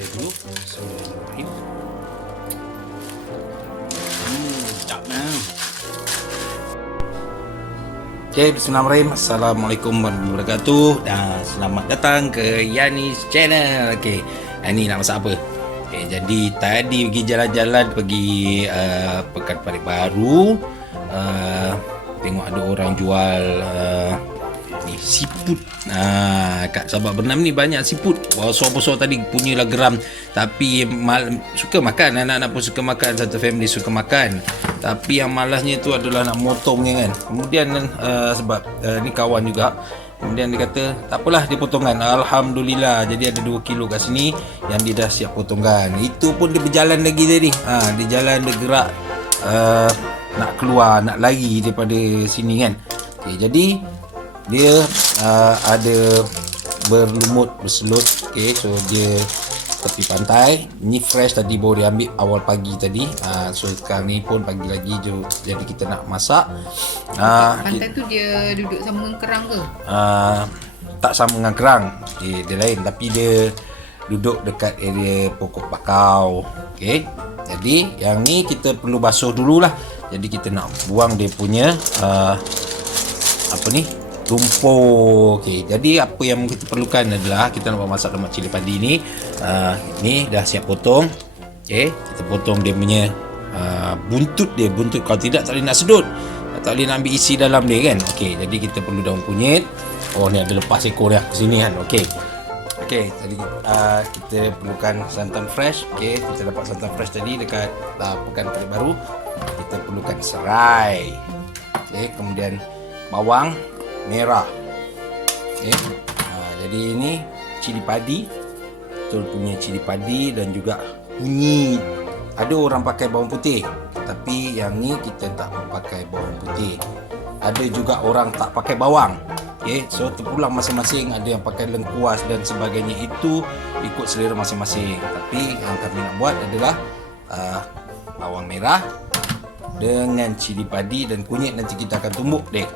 saya dulu. Bismillahirrahmanirrahim. Sedap nah. Okay, bismillahirrahmanirrahim. Assalamualaikum warahmatullahi wabarakatuh. Dan selamat datang ke Yanis Channel. Okay, ni nak masak apa? Okay, jadi tadi pergi jalan-jalan, pergi Pekan Parit Baru. Tengok ada orang jual ni siput. Kat Sabak Bernam ni banyak siput. Besar-besar tadi punyalah geram. Tapi suka makan. Anak-anak pun suka makan. Satu family suka makan. Tapi yang malasnya tu adalah nak motongnya kan. Kemudian sebab ni kawan juga. Kemudian dia kata tak apalah dia potongkan. Alhamdulillah. Jadi ada 2 kilo kat sini yang dia dah siap potongkan. Itu pun dia berjalan lagi tadi. Dia jalan, dia gerak, nak keluar, nak lari daripada sini kan. Okay, jadi dia ada berlumut, berselut. Okay, so dia tepi pantai. Ni fresh tadi baru dia ambil awal pagi tadi. So sekarang ni pun pagi lagi. Jadi kita nak masak. Pantai tu dia duduk sama dengan kerang ke? Tak sama dengan kerang. Okay, dia lain. Tapi dia duduk dekat area pokok bakau. Okay, jadi yang ni kita perlu basuh dululah. Jadi kita nak buang dia punya tumpuk. Okey, jadi apa yang kita perlukan adalah kita nak masak lemak cili padi ni. Ni dah siap potong. Okey, kita potong dia punya buntut dia. Buntut, kalau tidak tak boleh nak sedut. Tak boleh nak ambil isi dalam dia kan. Okey, jadi kita perlu daun kunyit. Oh, ni ada lepas ekor dia ke sini kan. Okey. Okey, jadi kita perlukan santan fresh. Okey, kita dapat santan fresh tadi dekat Pekan Parit Baru. Kita perlukan serai. Okey, kemudian bawang merah. Okay. Jadi ini cili padi, betul punya cili padi, dan juga kunyit. Ada orang pakai bawang putih, tapi yang ni kita tak pakai bawang putih. Ada juga orang tak pakai bawang. Okay. So terpulang masing-masing. Ada yang pakai lengkuas dan sebagainya. Itu ikut selera masing-masing. Tapi yang kami nak buat adalah bawang merah dengan cili padi dan kunyit. Nanti kita akan tumbuk dek.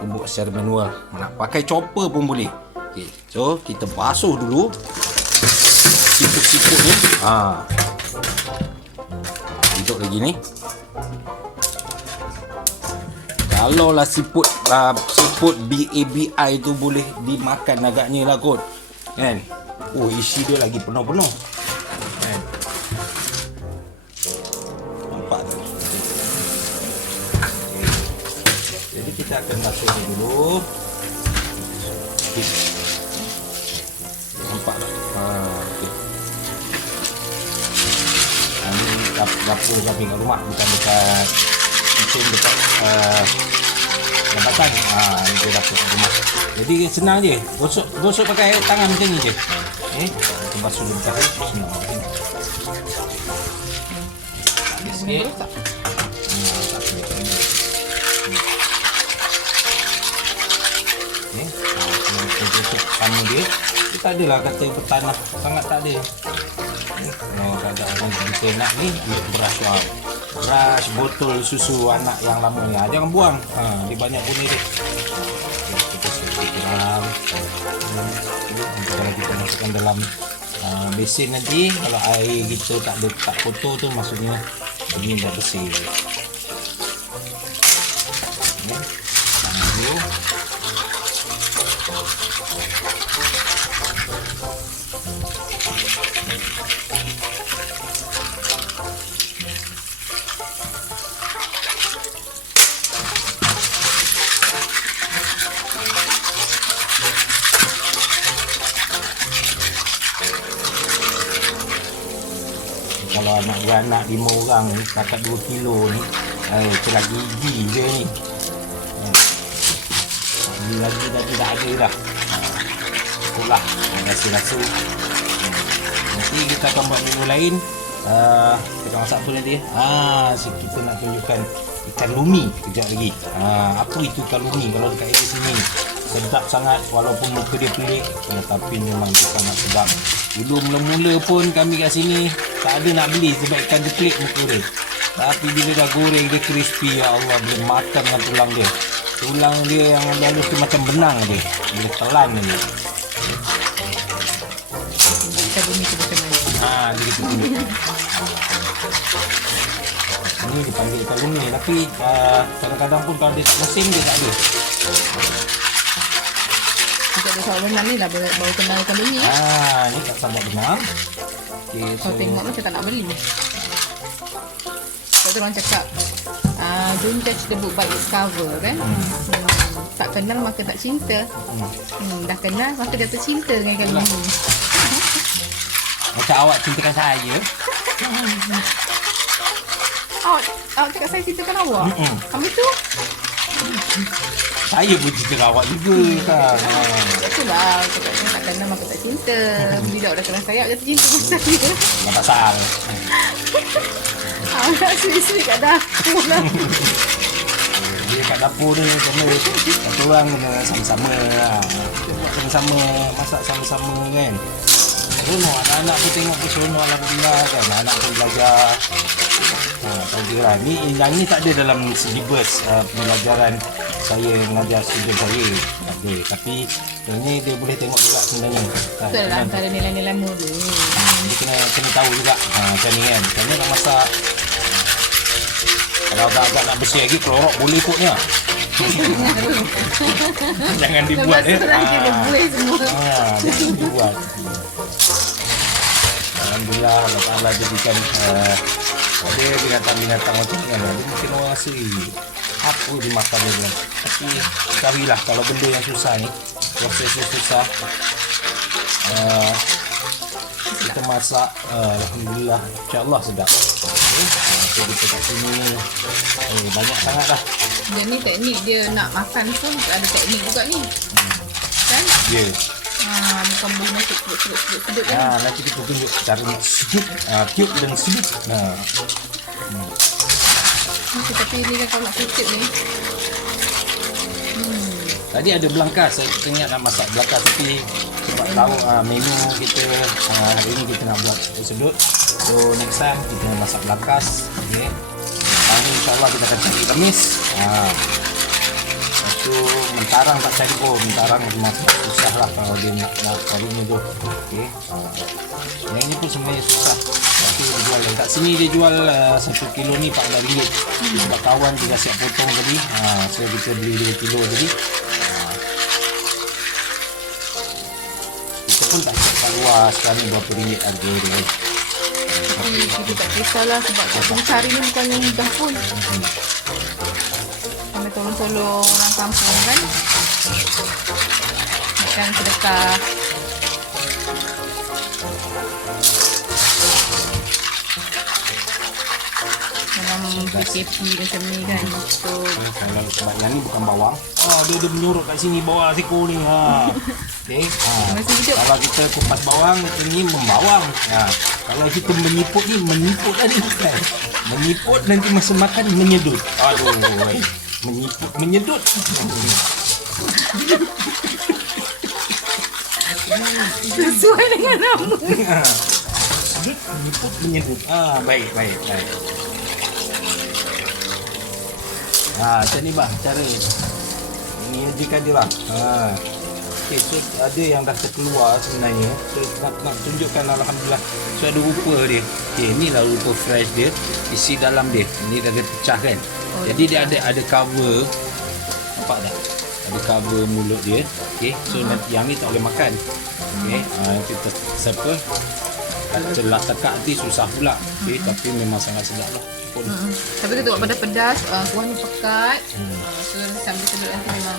Tumbuk secara manual. Nak pakai chopper pun boleh. Okay. So kita basuh dulu siput-siput ni. Hidup lagi ni. Kalau lah siput BABI tu boleh dimakan agaknya lah kot. Kan? Oh, isi dia lagi penuh-penuh. Kan? Nampak tak? Jadi kita akan basuh dulu. Nampak tak? Okay. Ini dapur kami kat rumah, bukan dekat kitchen, dekat jambatan. Ini dia dapur kat rumah. Jadi senang je. Gosok pakai tangan macam ni je. Kita basuh dulu kat sini. Senang. Sikit. Sama dia tak adalah kata bertanah sangat, tak ada. Kalau orang kita nak ni beras suam, beras botol susu anak yang lama ni, jangan buang. Dia banyak guna dia. Kita siram. Kalau kita masukkan dalam besin nanti, kalau air kita tak kotor tu, maksudnya ini dah bersih. Kalau anak beranak 5 orang ni, takat 2 kilo ni, celah gigi je ni. Lagi tadi dah ada dah. Itulah rasa-rasa. Nanti kita akan buat menu lain. Kita masak apa nanti? Kita nak tunjukkan ikan lumi kejap lagi. Apa itu ikan lumi kalau dekat area sini? Sedap sangat, walaupun muka dia pelik, tapi memang dia sangat sedap. Dulu mula-mula pun kami kat sini tak ada nak beli sebab ikan dia pelik muka dia. Tapi bila dah goreng dia crispy, ya Allah, boleh makan dengan tulang dia. Tulang dia yang halus tu macam benang dia. Boleh telan dia. Ikan bumi tu macam mana? Dia gitu tunjuk. Ini dipanggil ikan lumi, tapi kadang-kadang pun kalau dia tak musim dia tak ada. Kita ada soal benar ni lah baru kenal ikan lumi. Ini tak sabar benar. Okay, Kalau tengok macam tak nak beli. Sebab tu orang cakap don't judge the book by its cover kan. Tak kenal maka tak cinta. Dah kenal maka dah tercinta dengan ikan lumi. Macam awak cintakan saya. Awak cakap saya cintakan awak. Habis tu Saya pun cintakan awak juga kan. itulah cakap tak kenal maka tak cinta. Bila awak dah kenal saya, awak dah tercinta dengan saya. Tak pasal. Awak sweet-sweet kat dapur lah. Dia kat dapur ni kena satu orang kena sama-sama lah. Kita buat sama-sama, masak sama-sama kan. Seronok, anak-anak pun tengok pun seronok alhamdulillah kan. Anak pun belajar. Tak ada lah. Yang ni tak ada dalam syllabus pembelajaran saya mengajar student saya. Tak ada. Tapi yang ni dia boleh tengok juga sebenarnya. Betul lah antara nilai-nilai murid. Dia kena tahu juga macam ni kan. Macam ni nak masak. Kalau agak nak bersih lagi, kelorok boleh kot ni lah. Jangan dibuat Lepas tu nanti dia buih semua. Jangan dibuat. Alhamdulillah Allah Ta'ala jadikan ada binatang-binatang macam ni kan. Dia mungkin orang rasa apa dimakan dia bilang. Tapi ketahuilah kalau benda yang susah ni, proses yang susah, kita masak, alhamdulillah insyaAllah sedap. Okay, kita kat sini banyak sangat dah. Dia ni teknik dia nak makan pun ada teknik juga ni. Kan? Ya. Bukan boleh masuk sedut kan? Nanti kita tunjuk cara nak sedut, tiup dan sedut. Tapi ni kan kalau nak kecil ni. Tadi ada belangkas, saya ingat nak masak belangkas tapi sebab tahu menu kita hari ni kita nak buat sedut. So next time kita nak masak belangkas. Okay. Hari ni insyaAllah kita akan cari remis. Lepas tu mentarang tak cari mentarang memang susah lah kalau dia nak carinya tu. Okay. Yang ni pun sebenarnya susah. Tapi dia jual kat sini dia jual 1 kilo ni RM14. Sebab kawan juga siap potong tadi. So kita beli 2 kilo tadi. Kita pun tak cakap luar sekarang berapa ringgit harga dia. Tapi kita tak kisahlah sebab tak perlu cari ni bukan yang mudah pun. Kena tolong-tolong orang kampung kan. Makan sedekah. Dalam PKP macam ni kan. So Kalau sebab yang ni bukan bawang. Dia menyurut kat sini bawah siko ni. Okay. masih hidup. Kalau kita kupas bawang, kita ni membawang. Kalau kita menyiput ni, menyiput tadi kan. Menyiput nanti masa makan menyedut. Aduh, menyiput, menyedut. Sesuai dengan nama. Sedut, menyiput, menyedut. Baik. Macam ni bang, cara menyajikan dia bang. Okay, so ada yang dah terkeluar sebenarnya. So nak tunjukkan alhamdulillah. So ada rupa dia. Okay, inilah rupa fresh dia. Isi dalam dia. Ini dah dia pecah kan. Jadi dia ada cover. Nampak tak? Ada cover mulut dia. Okay, so nanti yang ni tak boleh makan. Okay, kita siapa? Celah tekak nanti susah pula. Okay, tapi memang sangat sedap lah. Tapi kita buat pada pedas, kuah ni pekat. So sambil sedut nanti memang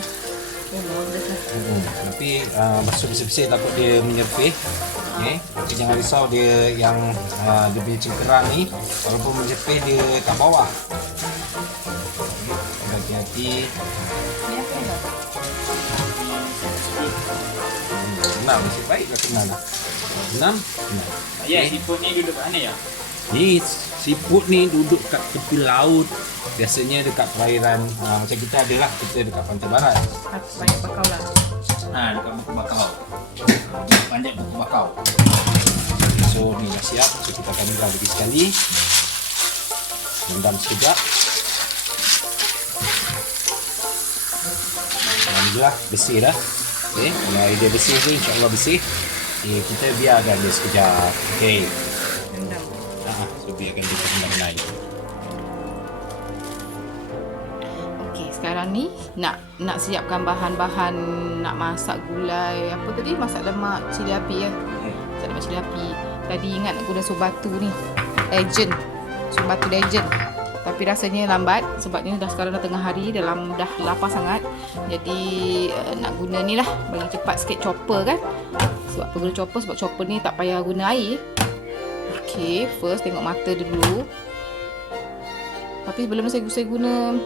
pedas lah. Tapi basuh bersih-bersih takut dia menyerpih. Okay. Tapi jangan risau dia yang dia punya cengkerang ni walaupun menyerpih dia kat bawah. Hati-hati. Ni apa ni bang? Kenal, nasib baik lah kenal lah. Kenal? Ya, siput ni duduk kat mana ya? Ni siput ni duduk kat tepi laut. Biasanya dekat perairan macam kita ada lah. Kita dekat pantai barat. Banyak bakau lah. Dekat buku bakau. Panjat buku bakau. So ni dah siap. So kita akan belah lagi sekali. Rendam sekejap. Alhamdulillah bersih dah. Okay. Kalau air dia bersih tu insyaAllah bersih. Okay, kita biarkan dia sekejap. Okay. Rendam. So biarkan dia terendam naik. Okey, sekarang ni nak siapkan bahan-bahan nak masak gulai apa tadi? Masak lemak cili api ya. Masak lemak cili api. Tadi ingat nak guna sup batu ni. Legend. Sup batu legend. Tapi rasanya lambat sebabnya sekarang dah tengah hari, dah lapar sangat. Jadi nak guna ni lah bagi cepat sikit chopper kan. Sebab apa guna chopper? Sebab chopper ni tak payah guna air. Okey, first tengok mata dulu. Tapi sebelum ni saya guna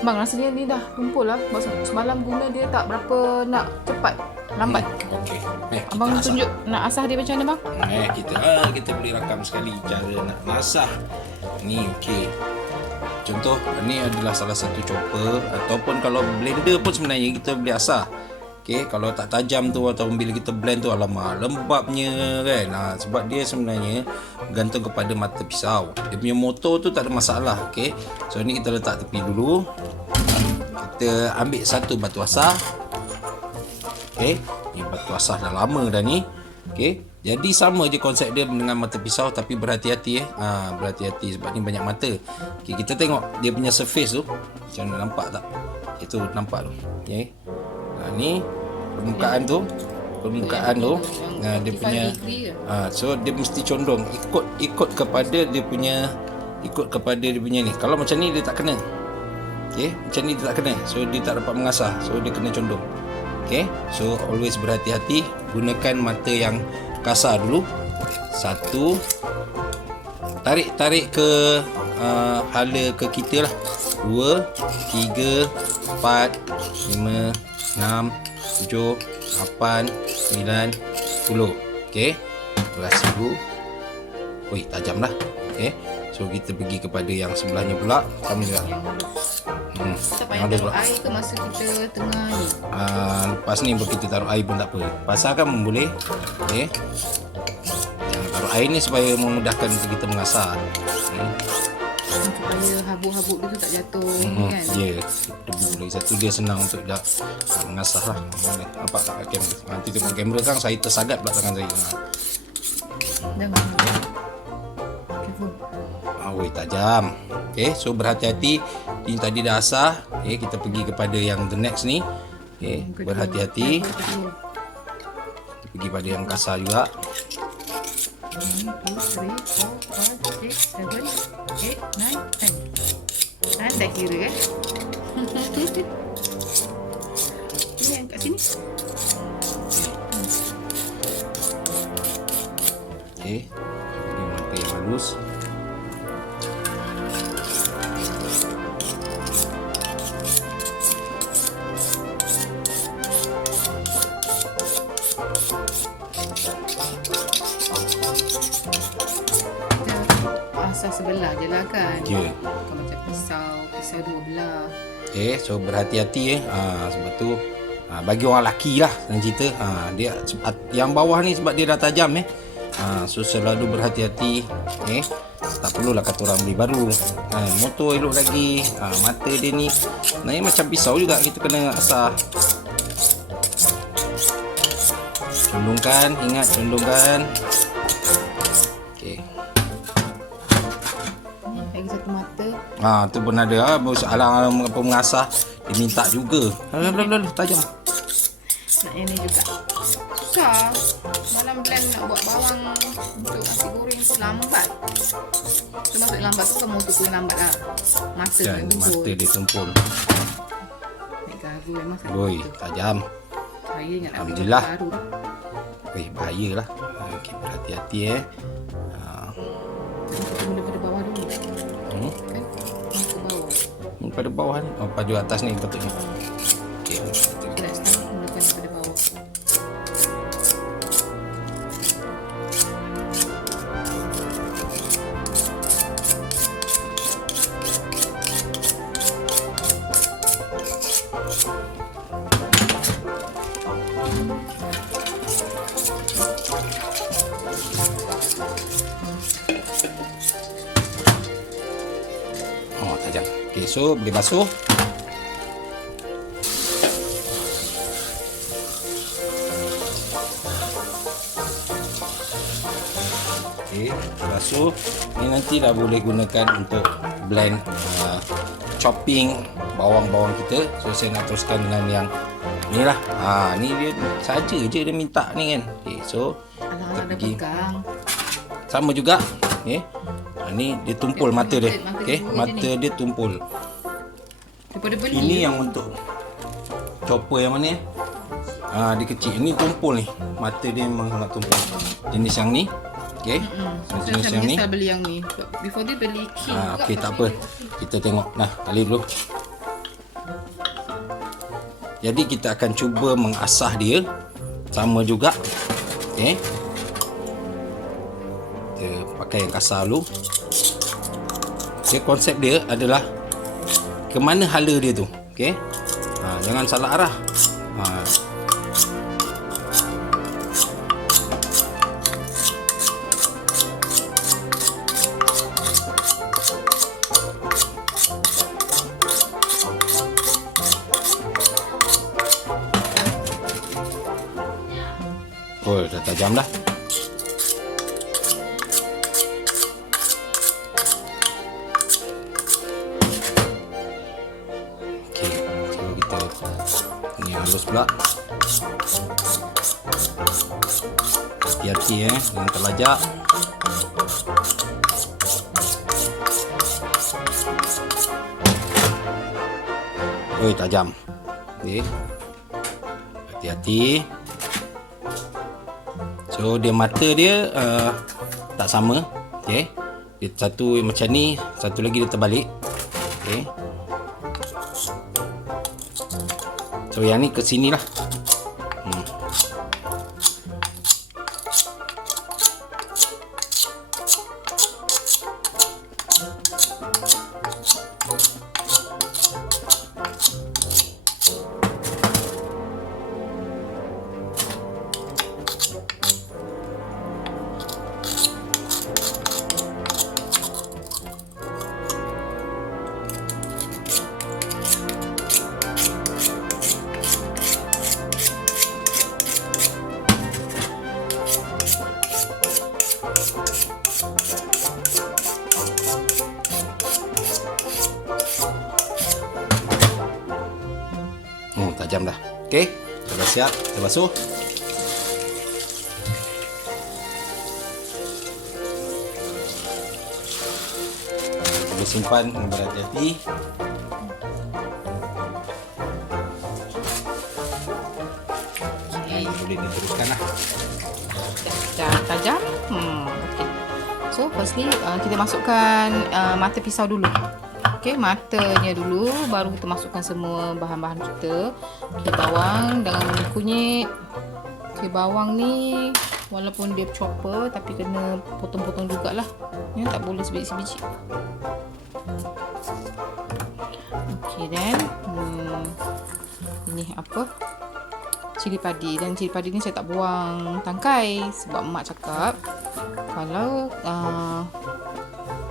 bang, rasanya ni dah tumpul lah. Semalam guna dia tak berapa nak cepat. Lambat. Okey. Abang tunjuk nak asah dia macam mana bang? Kita boleh rakam sekali cara nak masak. Ni okey. Contoh, ni adalah salah satu chopper ataupun kalau blender pun sebenarnya kita boleh asah. Okey, kalau tak tajam tu ataupun bila kita blend tu alamak lembabnya kan. Sebab dia sebenarnya bergantung kepada mata pisau. Dia punya motor tu tak ada masalah. Okey. So ni kita letak tepi dulu. Kita ambil satu batu asah. Okey, ni batu asah dah lama dah ni. Okey, jadi sama je konsep dia dengan mata pisau tapi berhati-hati berhati-hati sebab ni banyak mata. Okey, kita tengok dia punya surface tu. Macam mana, nampak tak? Itu nampak tu. Okey. Ni permukaan tu. Dia punya so dia mesti condong ikut kepada dia punya ni. Kalau macam ni dia tak kena. Okey, macam ni dia tak kena. So dia tak dapat mengasah. So dia kena condong. Okay, so always berhati-hati. Gunakan mata yang kasar dulu. Satu, tarik ke hala ke kita lah. 2, 3, 4, 5, 6, 7, 8, 9, 10. Okay, belas dulu. Oi, tajam lah. Okay, so kita pergi kepada yang sebelahnya pula. Sama juga. Tak payah taruh air ke masa kita tengah ni? Lepas ni kita taruh air pun tak apa. Pasal kan boleh. Okay. Jangan taruh air ni supaya memudahkan kita mengasah. Supaya habuk-habuk dia tu tak jatuh kan? Ya, debu lagi satu dia senang untuk mengasah lah. Nampak tak kat kamera? Nanti tengok kamera kan saya tersagat pula tangan saya. Jangan. Woi, tajam. Okay, so berhati-hati. Ini tadi dah asah. Okay, kita pergi kepada yang the next ni. Okay, berhati-hati. Kita pergi pada yang kasar juga. 1, 2, 3, 4, 5, 6, 7, 8, 9, 10. Anda kira kan? Ini yang kat sini. Okay, ini mata yang halus. Asah sebelah je lah kan. Ya. Bukan macam pisau dua belah. Okay, so berhati-hati sebab tu bagi orang lelaki lah yang cerita. Dia yang bawah ni sebab dia dah tajam so selalu berhati-hati. Tak perlulah kata orang beli baru. Motor elok lagi. Mata dia ni macam pisau juga, kita kena asah. Condongkan, ingat condongkan. Okey. Lagi satu mata. Tu pun ada alang apa mengasah dia minta juga. Tajam. Nak yang ni juga. Susah. Malam blend nak buat bawang untuk nasi goreng tu lambat. So maksud lambat tu kan motor tu yang lambat lah. Mata Dan mata dia tumpul. Naik garu memang sangat. Oi, tajam. Saya ingat nak beli Alhamdulillah. baru. Bahayalah. Okey, berhati-hati Kita mula pada bawah dulu. Kan? Ke bawah. Pada bawah ni. Pada atas ni patutnya. Okey. Kita start mulakan daripada bawah. Tajam. Okey, so boleh basuh. Okey, basuh. Ni nanti dah boleh gunakan untuk blend chopping bawang-bawang kita. So saya nak teruskan dengan yang ni lah. Ni dia saja je dia minta ni kan. Okey, so Alah, kita dah pergi pegang. sama juga. Okey. Ni dia tumpul mata dia. Okey, dua je mata dia tumpul. Daripada beli. Ini yang untuk chopper yang mana? Dia kecil. Ini tumpul ni. Mata dia memang sangat tumpul. Jenis yang ni. Okey. So, jenis Saya yang ni. menyesal beli yang ni. Before dia beli king juga. Okey, tak apa. Kita tengok. Nah, kali dulu. Jadi kita akan cuba mengasah dia sama juga. Okey. Kita pakai yang kasar dulu. Okey, konsep dia adalah ke mana hala dia tu. Okey. Jangan salah arah. Oh, dah tajam dah. Okey, so kita ni halus pula. Hati-hati jangan terlajak. Oi, tajam. Okey. Hati-hati. So dia mata dia tak sama. Okey. Dia satu macam ni, satu lagi dia terbalik. Okey. So yang ni ke sinilah. Tajam dah. Okey, dah siap. Kita basuh. Kita simpan dengan berhati-hati. Boleh diteruskan lah. Dah tajam. Okey. So firstly kita masukkan mata pisau dulu. Okey, matanya dulu, baru kita masukkan semua bahan-bahan kita. Okey, bawang dengan kunyit. Okey, bawang ni walaupun dia chopper tapi kena potong-potong jugalah. Ya, tak boleh sebiji-sebiji. Okey, dan ini apa? Cili padi. Dan cili padi ni saya tak buang tangkai sebab mak cakap kalau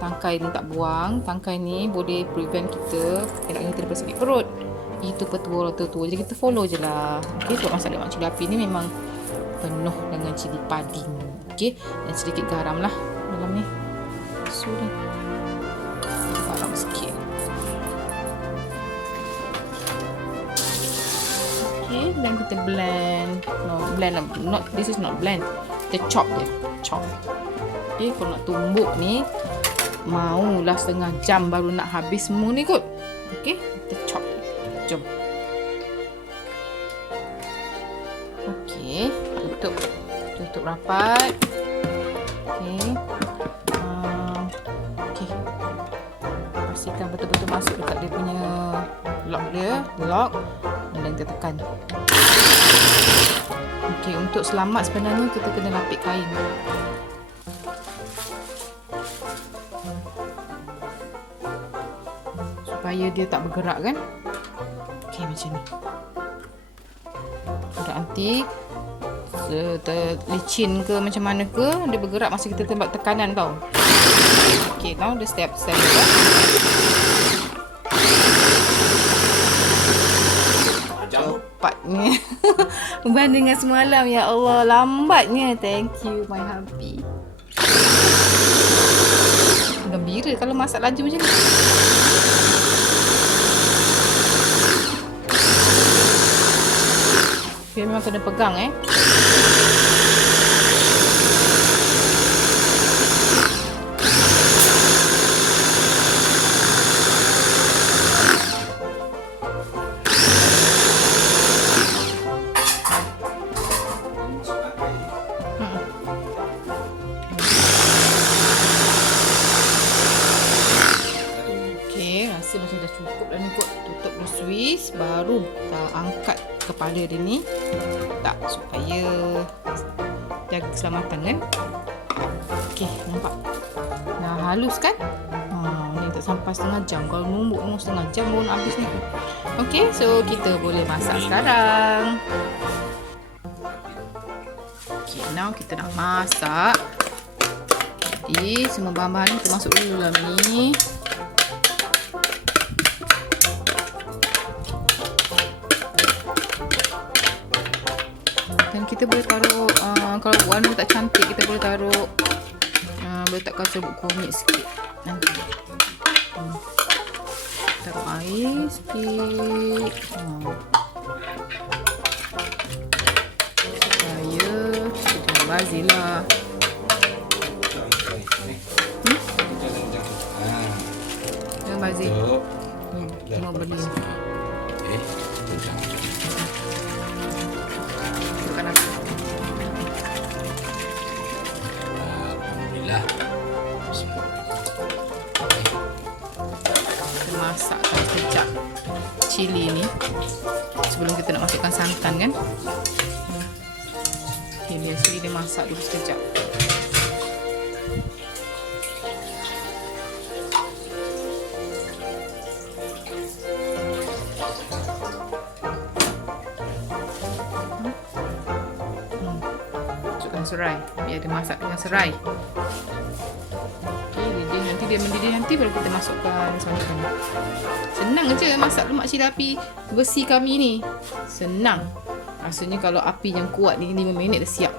tangkai ni tak buang, tangkai ni boleh prevent kita daripada sakit perut. Itu petua orang tua. Jadi kita follow je lah. Okey, sebab masak lemak cili api ni memang penuh dengan cili padi. Okey, dan sedikit garam lah dalam ni. So ni garam sikit. Okey, dan kita blend. This is not blend. Kita chop dia. Chop. Okey, kalau nak tumbuk ni maulah setengah jam baru nak habis semua ni kot. Okey, kita chop. Jom. Okey, tutup rapat. Okey. Okey. Pastikan betul-betul masuk dekat dia punya lock dan kita tekan. Okey, untuk selamat sebenarnya kita kena lapik kain. Supaya dia tak bergerak kan. Okey, macam ni. Sudah nanti terlicin ke macam mana ke, dia bergerak masa kita tembak tekanan tau. Okey, now the step juga. Cepatnya. Berbanding dengan semalam, ya Allah, lambatnya. Thank you my hubby. gembira kalau masak laju macam ni. Dia memang kena pegang Okey, rasa macam dah cukup dah ni kot. Tutup dulu Swiss, baru kita angkat kepala dia ni. Tak, supaya jaga keselamatan kan. Okey, nampak? Dah halus kan? Ni tak sampai setengah jam. Kalau numbuk setengah jam baru nak habis ni. Okey, so kita boleh masak sekarang. Okey, now kita nak masak. Jadi, semua bahan-bahan kita masuk dulu dalam ni. Dan kita boleh taruh, kalau warna tak cantik, kita boleh taruh, boleh letakkan serbuk kunyit sikit nanti. Taruh air sikit. Supaya kita bazir lah. Jangan bazir. Semua beli. Bukan aku. Alhamdulillah. Kita masakkan sekejap cili ni sebelum kita nak masukkan santan kan. Okay, biar cili dia masak dulu sekejap. Masukkan serai, biar dia masak dengan serai. Okay, nanti dia mendidih nanti baru kita masukkan santan. Senang je masak lemak cili api besi kami ni. Senang. Rasanya kalau api yang kuat ni 5 minit dah siap.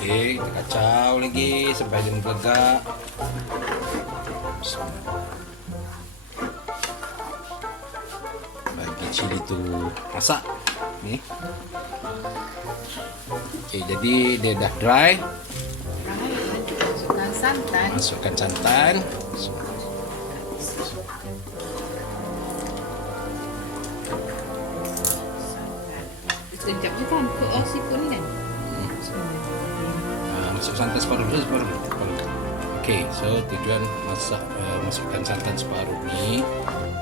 Okey, kita kacau lagi sampai dia menggelegak. Bagi cili tu masak. Ni. Okey, jadi dia dah dry. Masukkan santan. Masukkan santan. Sekejap je kan ke siput ni kan. Masuk santan separuh. Okey, so tujuan masukkan santan separuh ni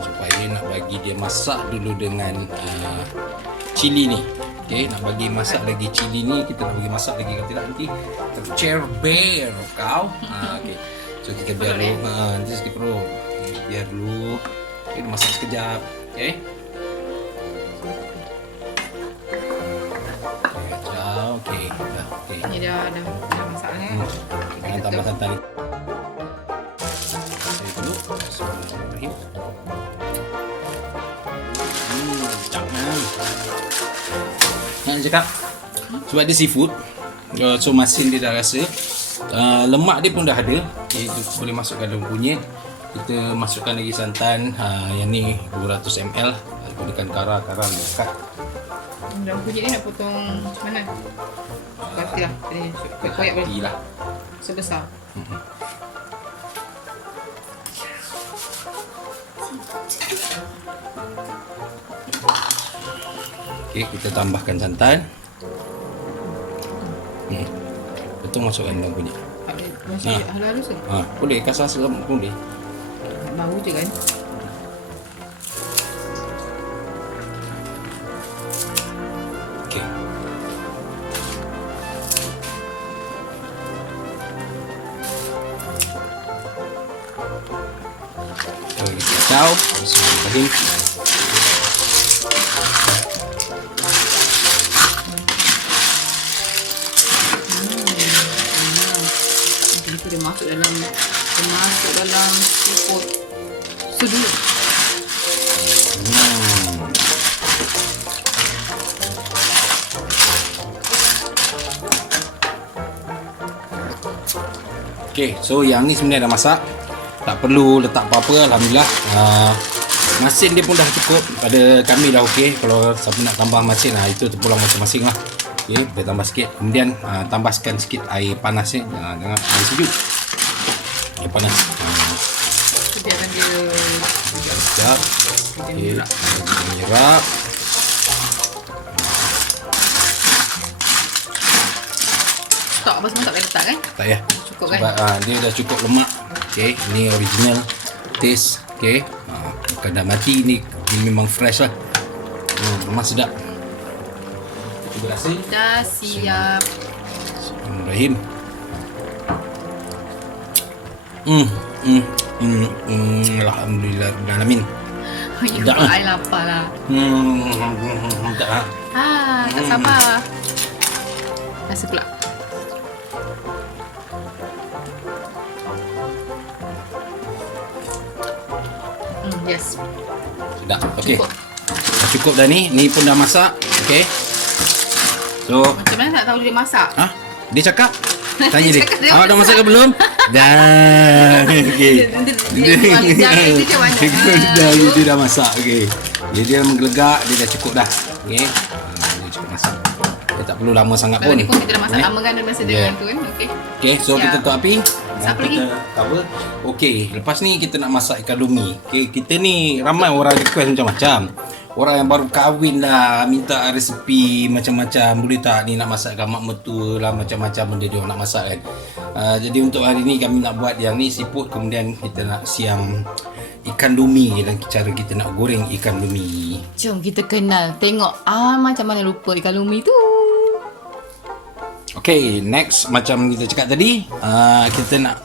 supaya nak bagi dia masak dulu dengan cili ni. Okey, nak bagi masak lagi cili ni, kita nak bagi masak lagi, kalau tidak nanti tercerber kau. Okey. So kita biar dulu, nanti sikit perut. Biar dulu. Kita masak sekejap. Okey. Kacau. Okey. Dah. Okey. Ni dah masak ni. Jangan tambah santan ni. Saya dulu. Bismillahirrahmanirrahim. Jangan. Nak cakap sebab dia seafood, so masin dia dah rasa, lemak dia pun dah ada. Okay, itu boleh masukkan dalam kunyit. Kita masukkan lagi santan, yang ni 200 ml. Gunakan kara dekat. Dalam kunyit ni nak potong macam mana? Berarti lah. Koyak boleh. Lah. Sebesar. Okey, kita tambahkan santan. Betul masukkan dalam kunyit. Masih halus ke? Boleh kasar selam boleh. Bau je kan? Okey. Kacau. Bismillahirrahmanirrahim. Dia masuk dalam siput sudu. Okay, so yang ni sebenarnya dah masak. Tak perlu letak apa-apa, alhamdulillah. Masin dia pun dah cukup. Pada kami dah okey. Kalau siapa nak tambah masin, itu terpulang masing-masing lah. Okay, boleh tambah sikit. Kemudian tambahkan sikit air panas ni. Jangan air sejuk. Air panas. Biarkan dia Sekejap. Okay, menyerap. stok apa semua tak payah letak kan? Tak payah. Cukup kan? Sebab dia dah cukup lemak. Okay, ni original taste. Okay, bukan dah mati ni memang fresh lah. Memang sedap. Terima kasih. Dah siap. Bismillahirrahmanirrahim. Alhamdulillah Rabbil Alamin. Ya, Sedap lah. I lapar lah. Tak lah. Tak sabar. Rasa pula. Yes. Sedap. Okey. Cukup. Dah cukup dah ni. Ni pun dah masak. Okey. So, Macam mana nak tahu dia masak? dia cakap. Tanya dia. Cakap dia Awak dah masak ke belum? Dah. Okey. Dia dah masak. Okey. Dia menggelegak, dia dah cukup dah. Okey. Dia cukup masak. Dia tak perlu lama sangat Kalau pun. ni pun kita dah masak lama kan dan masa dengan tu kan. Okey. Okey, so Siap. kita tutup api. Siapa Dan kita cover. Okey, lepas ni kita nak masak ikan lumi. Okey, kita ni ramai orang request macam-macam. Orang yang baru kahwin lah, minta resepi macam-macam. Boleh tak ni nak masak ikan mak mertua lah, macam-macam benda dia orang nak masak kan. Jadi untuk hari ni kami nak buat yang ni siput, kemudian kita nak siam ikan lumi dan cara kita nak goreng ikan lumi. Jom kita kenal. Tengok macam mana rupa ikan lumi tu. Okay, next macam kita cakap tadi, kita nak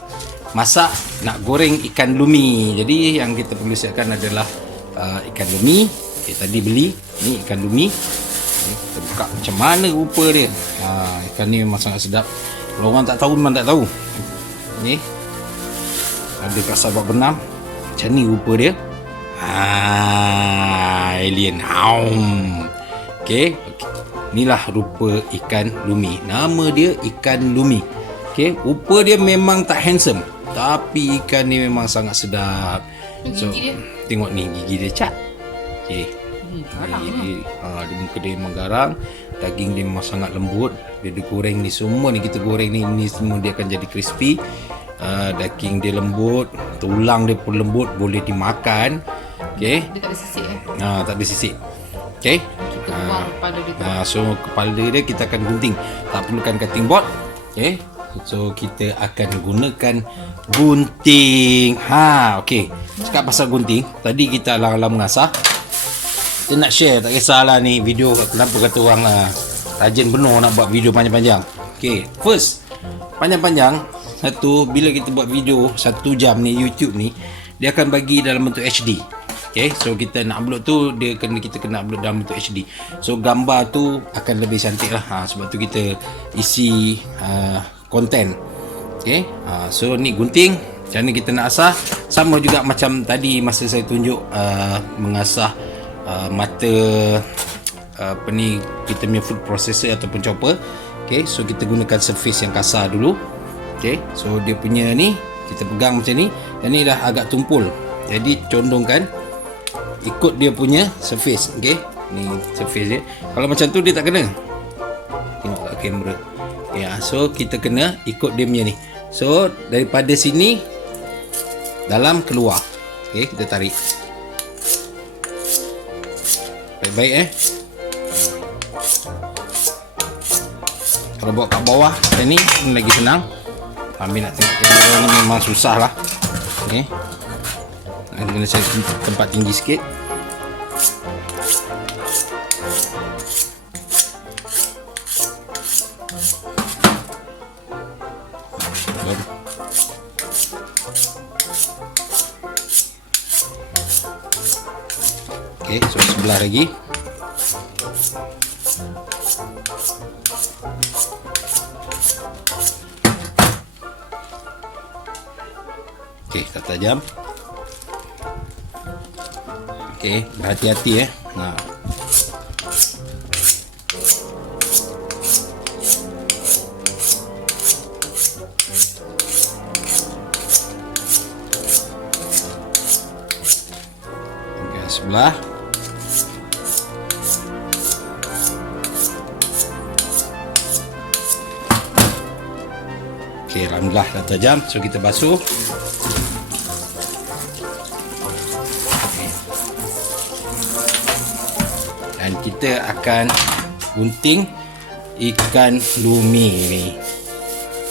masak, nak goreng ikan lumi. Jadi yang kita perlu siapkan adalah ikan lumi. Okay, tadi beli ni ikan lumi. Okay, kita buka macam mana rupa dia. Ikan ni memang sangat sedap. Kalau orang tak tahu memang tak tahu. Ni ada kat Sabak Benam. Macam ni rupa dia. Alien. Okay. Inilah rupa ikan lumi. Nama dia ikan lumi. Okay, rupa dia memang tak handsome, tapi ikan ni memang sangat sedap. Gigi dia. Tengok ni gigi dia cat. Okay. Gigi dia, di muka dia memang garang. Daging dia memang sangat lembut. Dia digoreng ni semua ni kita goreng ni semua dia akan jadi crispy. Daging dia lembut, tulang dia pun lembut, boleh dimakan. Okay. Dia tak ada sisik Tak ada sisik. Okay. Kita buang kepala dia tu. So kepala dia kita akan gunting. Tak perlukan cutting board. Okay. So kita akan gunakan gunting. Okay. Cakap pasal gunting, tadi kita alang-alang mengasah. Kita nak share, tak kisahlah ni video kenapa kata orang rajin penuh nak buat video panjang-panjang. Okay. First, panjang-panjang. Satu, bila kita buat video 1 jam ni YouTube ni, dia akan bagi dalam bentuk HD. Okay, so kita nak upload tu kita kena upload dalam bentuk HD. So gambar tu akan lebih cantik lah. Sebab tu kita isi konten. Okay, so ni gunting. Macam ni kita nak asah. Sama juga macam tadi masa saya tunjuk mengasah mata apa ni kita punya food processor ataupun chopper. Okay, so kita gunakan surface yang kasar dulu. Okay, so dia punya ni kita pegang macam ni. Dan ni dah agak tumpul. Jadi condongkan ikut dia punya surface. Okay, ni surface dia. Kalau macam tu dia tak kena. Tengok kat kamera. Okay, so kita kena ikut dia punya ni. So daripada sini dalam keluar. Okay, kita tarik baik-baik. Kalau bawa kat bawah macam ni lagi senang. Ambil nak tengok kamera ni memang susah lah. Okay, kena cari tempat tinggi sikit. Okay, so sebelah lagi. Okay, tak tajam. Okay, berhati-hati sebelah. Okey, alhamdulillah dah tajam. So kita basuh. Dan kita akan gunting ikan lumi ni.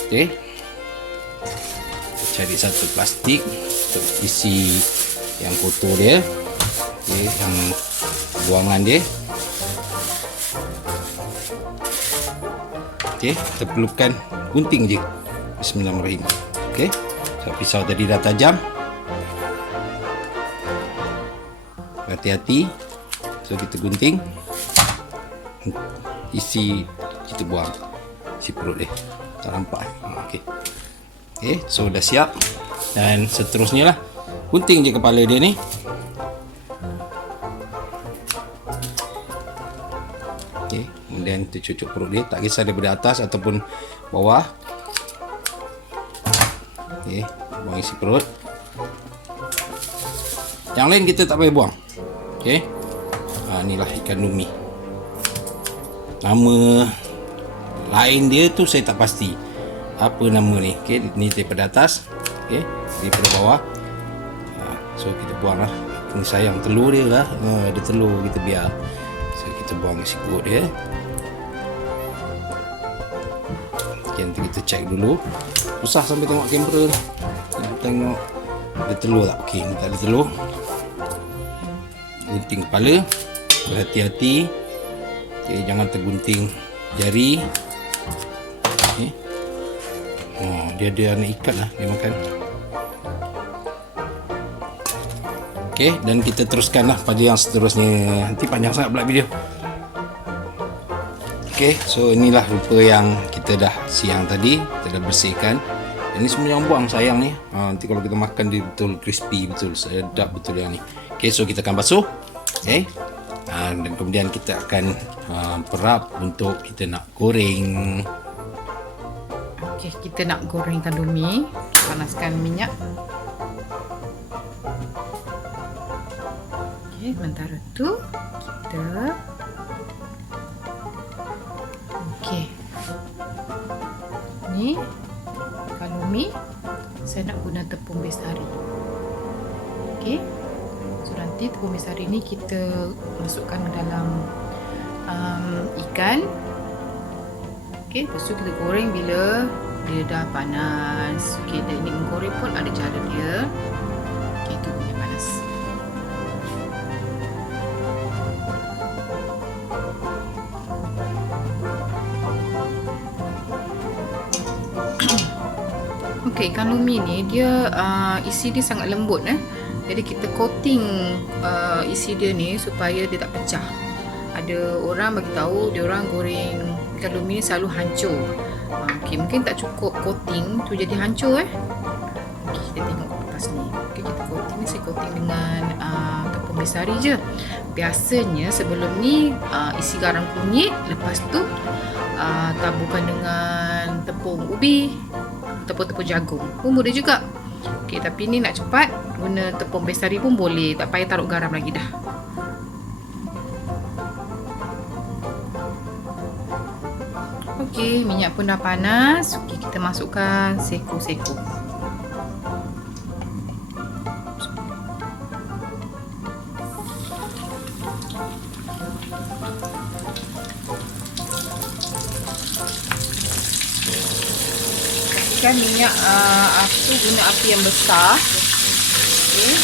Okey. Cari satu plastik untuk isi yang kotor dia. Okey, yang buangan dia. Okey, kita perlukan gunting je. Bismillahirrahmanirrahim. Okey. So pisau tadi dah tajam. Hati-hati. So kita gunting. Isi kita buang. Isi perut dia. Tak nampak. Okey. Okey, so dah siap. Dan seterusnya lah, gunting je kepala dia ni. Okey, kemudian kita cucuk perut dia, tak kisah daripada atas ataupun bawah. Okey, buang isi perut. Yang lain kita tak payah buang. Okey. Inilah ikan lumi. Nama lain dia tu saya tak pasti. Apa nama ni? Okey, ni daripada atas. Okey, daripada bawah. So kita buang lah. Ini sayang telur dia lah. Ada telur kita biar. So kita buang isi perut dia. Okay, nanti kita check dulu. Susah sampai tengok kamera ni. Kita tengok ada telur tak? Okey, tak ada telur. Gunting kepala. Berhati-hati. Okay, jangan tergunting jari. Okay. Dia ada anak ikan lah dia makan. Okey, dan kita teruskan lah pada yang seterusnya. Nanti panjang sangat pula video. Okey, so inilah rupa yang kita dah siang tadi. Kita dah bersihkan. Ini semua yang buang sayang ni. Nanti kalau kita makan dia betul crispy, betul sedap betul yang ni. Okey, so kita akan basuh. Okey. Dan kemudian kita akan perap untuk kita nak goreng. Okey, kita nak goreng ikan lumi. Panaskan minyak. Okey, sementara tu kita okey. Ni ikan lumi saya nak guna tepung besari. Okey. So nanti tepung besari ni kita masukkan ke dalam ikan. Okey, lepas tu kita goreng bila dia dah panas. Okey, teknik menggoreng pun ada cara dia. Okey, itu punya panas. Okey, ikan lumi ni dia isi dia sangat lembut Jadi kita coating isi dia ni supaya dia tak pecah. Ada orang bagi tahu dia orang goreng ikan lumi ni selalu hancur. Okey, mungkin tak cukup coating tu jadi hancur Okey, kita tengok lepas ni. Okey, kita coating ni saya coating dengan tepung besari je. Biasanya sebelum ni isi garam kunyit, lepas tu taburkan dengan tepung ubi, tepung jagung pun boleh juga. Okey, tapi ni nak cepat guna tepung besari pun boleh, tak payah taruh garam lagi dah. Okey, minyak pun dah panas. Okey, kita masukkan seko-seko. Pastikan minyak aku guna api yang besar. Okey.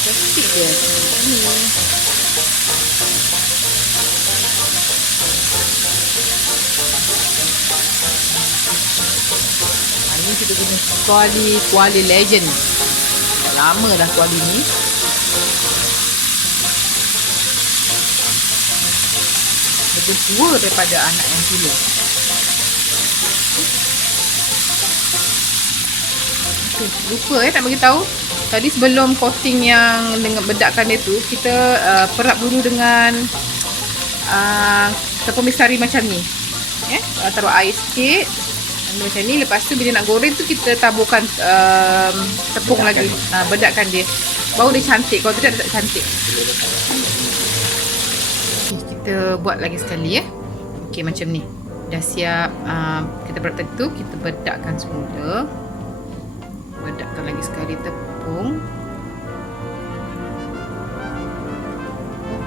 Kecil dia ni. Ini kita guna kuali legend. Dah lama dah kuali ni. Lebih tua daripada anak yang sulung. Okay, lupa nak bagi tahu. Tadi sebelum coating yang dengan bedakkan dia tu, kita perap dulu dengan tepung mistari macam ni. Taruh air sikit macam ni. Lepas tu bila nak goreng tu kita taburkan tepung lagi, bedakkan dia. Baru dia cantik. Kalau tidak dia tak cantik. Okay, kita buat lagi sekali ya. Okey, macam ni. Dah siap. Kita perap tadi tu, kita bedakkan semula. Bedakkan lagi sekali tepung.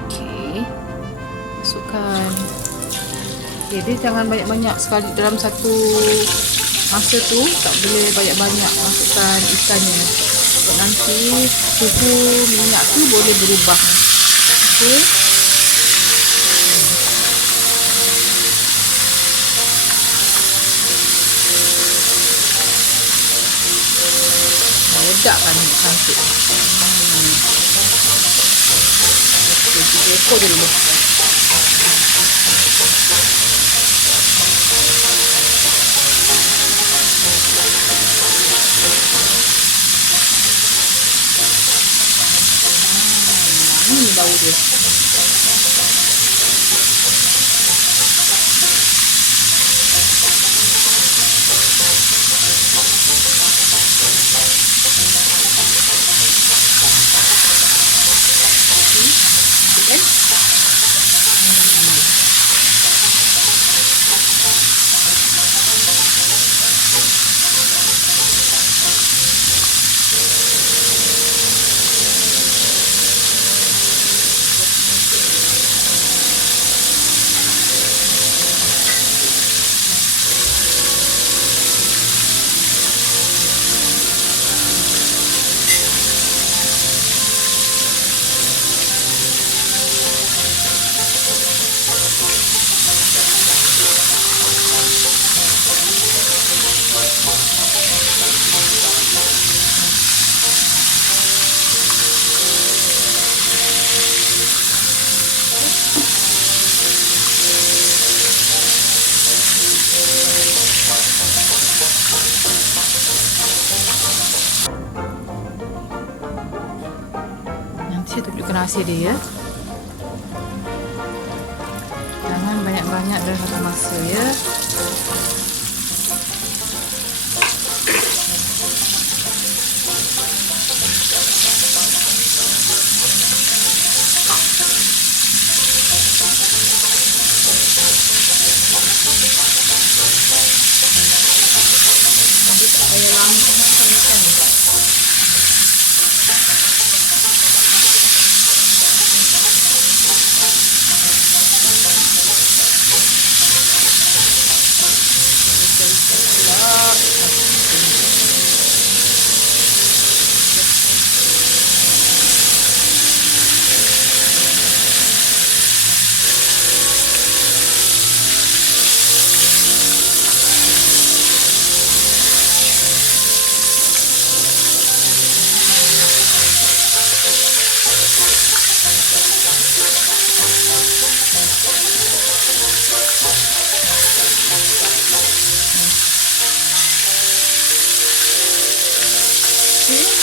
Okey. Masukkan. Okay, dia jangan banyak-banyak sekali dalam satu masa tu. Tak boleh banyak-banyak masukkan ikannya. Sebab nanti suhu minyak tu boleh berubah. Okey. Bedakkan cantik. Okey, kita ekor je dulu. Ni bau dia. Saya tunjukkan hasil dia ya. Jangan banyak-banyak dalam satu masa ya. Nanti tak payah lama sangat kan ni.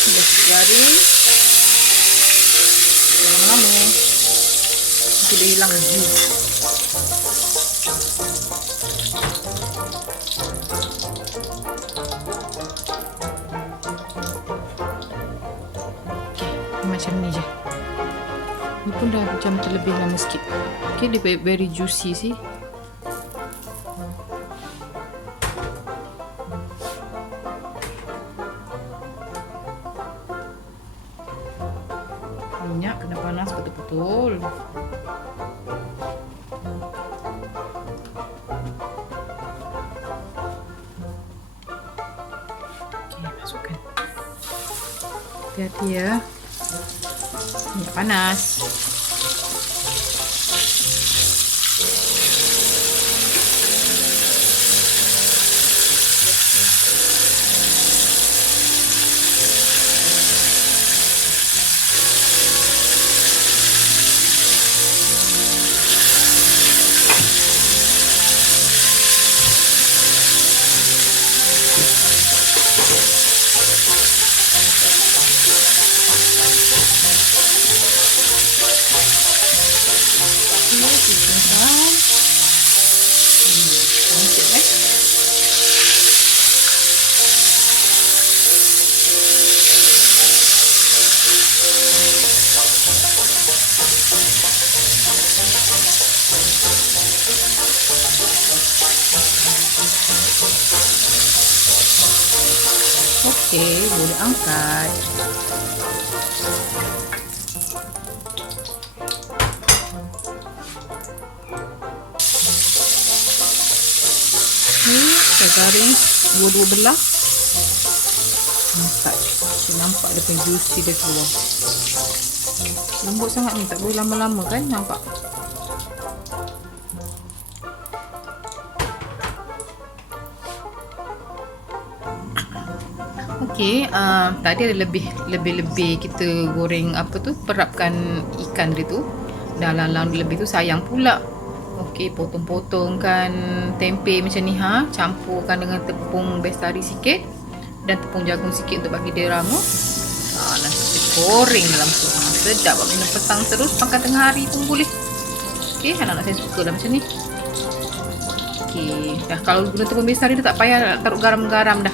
Sudah garing. Lama-lama nanti dia hilang juice. Okay, macam ni je. Ni pun dah macam terlebih lama sikit. Okay, dia very juicy sih. Minyak kena panas betul-betul. Okey, masukkan. Hati-hati ya. Minyak panas. Okey, boleh angkat. Okey, dah garing dua-dua belah. Angkat. Nampak dia punya juicy dia keluar. Lembut sangat ni, tak boleh lama-lama kan, nampak? Okey, tadi ada lebih kita goreng apa tu, perapkan ikan dia tu. Dah lalang lebih tu sayang pula. Okey, potong-potongkan tempe macam ni campurkan dengan tepung bestari sikit dan tepung jagung sikit untuk bagi dia rangup. Nanti kita goreng dalam tu. Sedap buat minum petang terus, makan tengah hari pun boleh. Okey, anak-anak saya suka lah macam ni. Okey, dah kalau guna tepung bestari dia tak payah taruh garam-garam dah.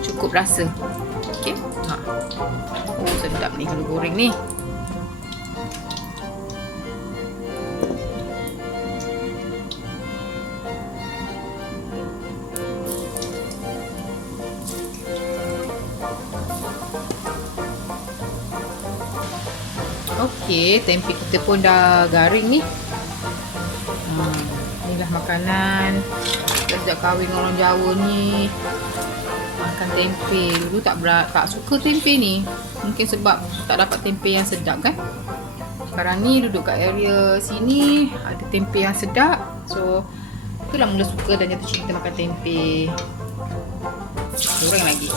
Cukup rasa. Okey. Oh, sedap ni kalau goreng ni. Okey, tempe kita pun dah garing ni. Inilah makanan. Kita sejak kahwin dengan orang Jawa ni makan tempe. Dulu tak suka tempe ni. Mungkin sebab tak dapat tempe yang sedap kan. Sekarang ni duduk kat area sini ada tempe yang sedap. So itulah mula suka dan jatuh cinta makan tempe. Goreng lagi.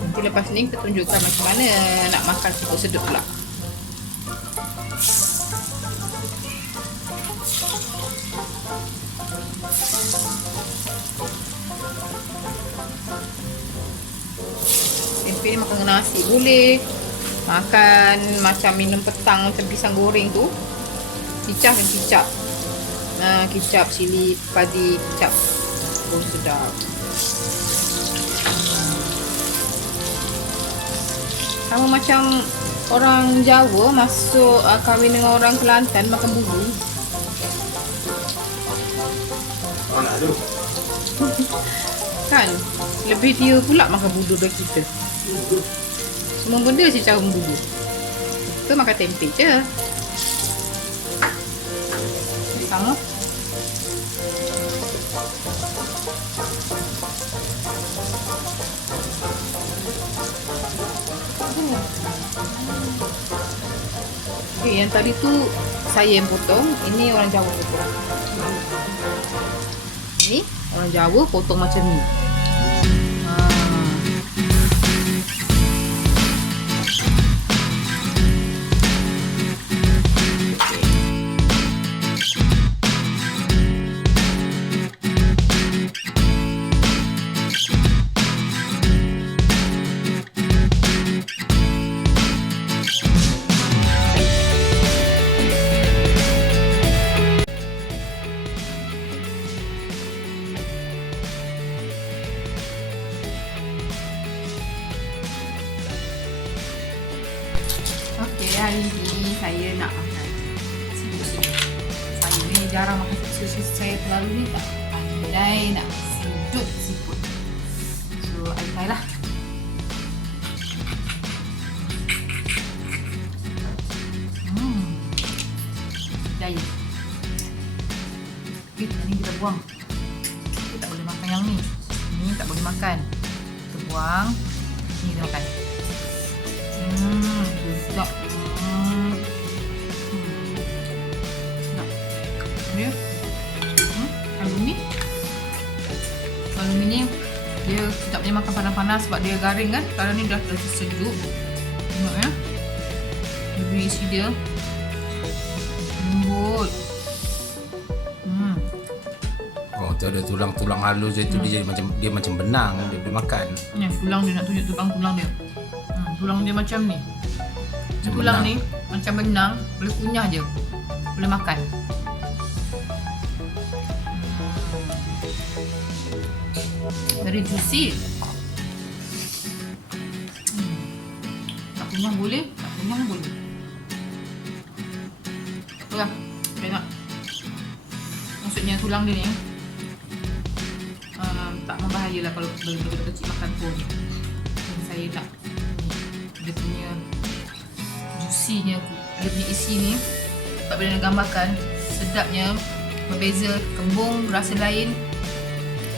Nanti lepas ni kita tunjukkan macam mana nak makan sedap pula. Tempe ni makan dengan nasi boleh. Makan macam minum petang macam pisang goreng tu. Kicap dan kicap. Kicap cili padi kicap. Oh, sedap. Sama macam orang Jawa masuk kahwin dengan orang Kelantan makan bulu. Nak tu. Kan? Lebih dia pula makan bulu dari kita. Semua benda je cara membulu. Kita makan tempe je. Sama. Okay, yang tadi tu saya yang potong. Ini orang Jawa potong. Ini orang Jawa potong macam ni. Okey, hari ni saya nak makan seafood. Saya ni jarang makan seafood. Saya terlalu ni tak pandai nak seafood. So, I try lah. Jaya. Okay, ni kita buang. Kita tak boleh makan yang ni. Ni tak boleh makan. Kita buang. Ni kita makan. Sedap. Sedap. Dia. Alumi ni dia tak boleh makan panas-panas sebab dia garing kan. Sekarang ni dah sejuk. Tengok ya. Dia punya isi dia lembut. Oh, tu ada tulang-tulang halus dia tu dia jadi macam benang dia boleh makan. Ni tulang dia, nak tunjuk tulang dia. Tulang dia macam ni. Macam Tulang benang. ni macam benang, boleh kunyah je. Boleh makan. Very juicy. Tak kunyah boleh, tak kunyah boleh. Itulah, tengok. Maksudnya tulang dia ni tak membahayalah kalau betul-betul kecil makan pun. saya nak dia punya juicy-nya, dia punya isi ni tak boleh nak gambarkan. Sedapnya, berbeza. Kembung rasa lain,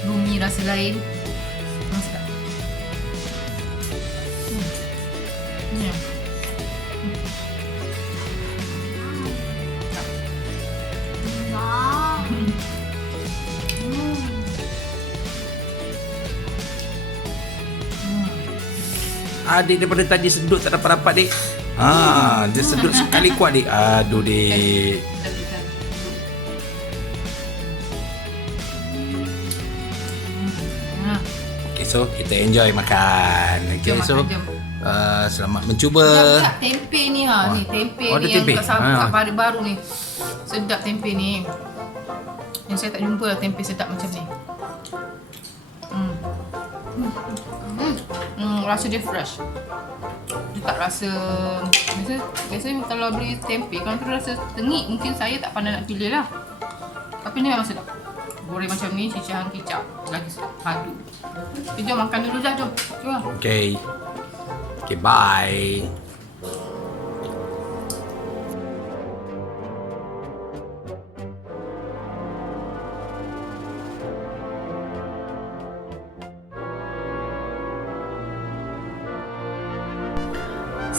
rumi rasa lain. Memang sedap. Ni. Adik daripada tadi sedut tak dapat-dapat, Dik. Dia sedut sekali kuat, Dik. Aduh, Dik. Okay, so kita enjoy makan. Okay, Jom so makan, jom. Selamat mencuba. Sedap tempe ni ha. Ni tempe Oh, ada ni yang tempe? kat baru ni. Sedap tempe ni. Yang saya tak jumpa lah tempe sedap macam ni. Rasa dia fresh. Dia tak rasa biasanya kalau beli tempe kalau tu rasa tengik, mungkin saya tak pandai nak pilih lah. Tapi ni memang sedap. Goreng macam ni, cicahan kicap lagi sedap. Padu. Okay, jom makan dulu dah, jom. Jom. Okay. Okay, bye.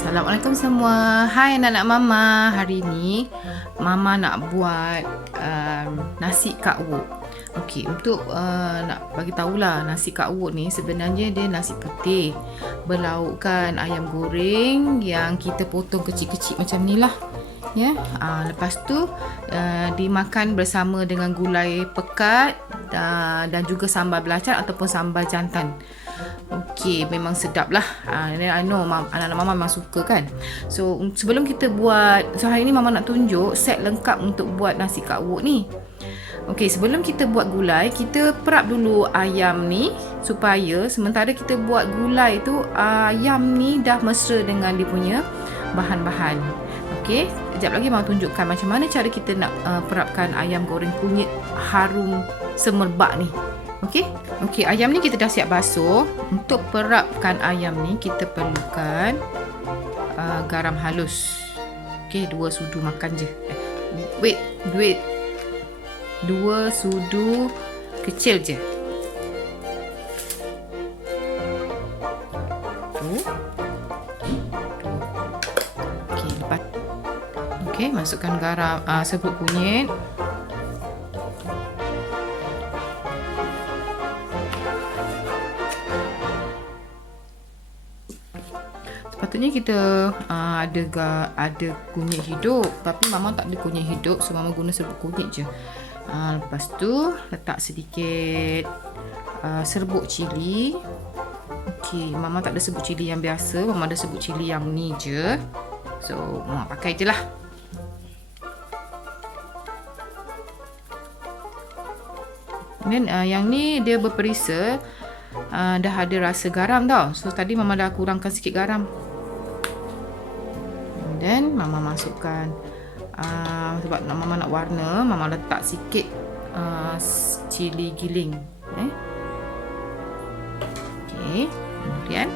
Assalamualaikum semua. Hai anak-anak Mama. Hari ni Mama nak buat nasi kak wok. Okey, untuk nak bagi tahulah, nasi kak wok ni sebenarnya dia nasi putih berlaukkan ayam goreng yang kita potong kecil-kecil macam ni lah. Ya, lepas tu dimakan bersama dengan gulai pekat dan juga sambal belacan ataupun sambal jantan. Okey, memang sedap lah. I know anak-anak Mama memang suka kan. So sebelum kita buat, so hari ni Mama nak tunjuk set lengkap untuk buat nasi kak wok ni. Okey, sebelum kita buat gulai, kita perap dulu ayam ni supaya sementara kita buat gulai tu ayam ni dah mesra dengan dia punya bahan-bahan. Okey, sekejap lagi Mama tunjukkan macam mana cara kita nak perapkan ayam goreng kunyit harum semerbak ni. Okey. Okey, ayam ni kita dah siap basuh. Untuk perapkan ayam ni kita perlukan garam halus. Okey, 2 sudu makan je. Wait. 2 sudu kecil je. Okey, lepas. Okey, masukkan garam serbuk kunyit. Sepatutnya kita ada kunyit hidup, tapi Mama tak ada kunyit hidup, so Mama guna serbuk kunyit je. Lepas tu letak sedikit serbuk cili. Okey, Mama tak ada serbuk cili yang biasa, Mama ada serbuk cili yang ni je. So Mama pakai je lah. Dan yang ni dia berperisa, dah ada rasa garam tau. So tadi Mama dah kurangkan sikit garam. Dan Mama masukkan sebab Mama nak warna, Mama letak sikit cili giling. Okey, kemudian